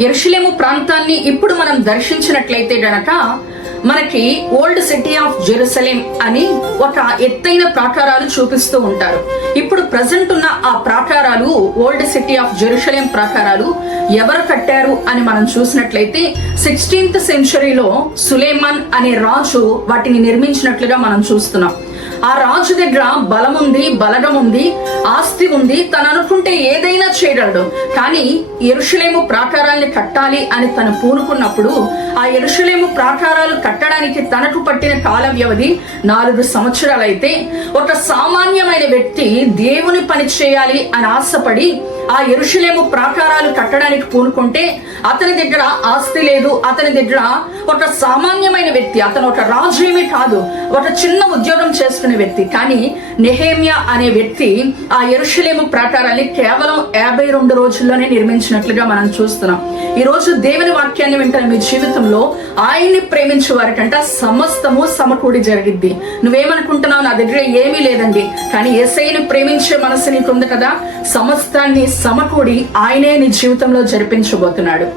ఎరుషులేము ప్రాంతాన్ని ఇప్పుడు మనం దర్శించినట్లయితే గనక మనకి ఓల్డ్ సిటీ ఆఫ్ జెరూసలేం అని ఒక ఎత్తైన ప్రాకారాలు చూపిస్తూ ఉంటారు. ఇప్పుడు ప్రజెంట్ ఉన్న ఆ ప్రాకారాలు ఓల్డ్ సిటీ ఆఫ్ జెరూసలేం ప్రాకారాలు ఎవరు కట్టారు అని మనం చూసినట్లయితే సిక్స్టీన్త్ సెంచరీలో సులేమాన్ అనే రాజు వాటిని నిర్మించినట్లుగా మనం చూస్తున్నాం. ఆ రాజు దగ్గర బలం ఉంది బలగం ఉంది ఆస్తి ఉంది తను అనుకుంటే ఏదైనా చేయగలడు. కానీ ఎరుషులేము ప్రాకారాల్ని కట్టాలి అని తను పూనుకున్నప్పుడు ఆ ఎరుషులేము ప్రాకారాలు కట్టడానికి తనకు పట్టిన కాల వ్యవధి నాలుగు సంవత్సరాలైతే ఒక సామాన్యమైన వ్యక్తి దేవుని పని చేయాలి అని ఆశపడి ఆ ఎరుషులేము ప్రాకారాలు కట్టడానికి పూనుకుంటే అతని దగ్గర ఆస్తి లేదు అతని దగ్గర ఒక సామాన్యమైన వ్యక్తి అతను ఒక రాజు ఏమీ కాదు ఒక చిన్న ఉద్యోగం చేసుకునే వ్యక్తి. కానీ నెహేమియా అనే వ్యక్తి ఆ ఎరుషులేము ప్రాకారాన్ని కేవలం యాభై రెండు రోజుల్లోనే నిర్మించినట్లుగా మనం చూస్తున్నాం. ఈ రోజు దేవుని వాక్యాన్ని వింటున్న మీ జీవితంలో ఆయన్ని ప్రేమించే వారికంట సమస్తము సమకూడి జరిగిద్ది. నువ్వేమనుకుంటున్నావు? నా దగ్గర ఏమీ లేదండి. కానీ ఎస్ఐని ప్రేమించే మనసు నీకుంది కదా? సమస్తాన్ని సమకూడి ఆయనే నీ జీవితంలో జరిపించబోతున్నాడు.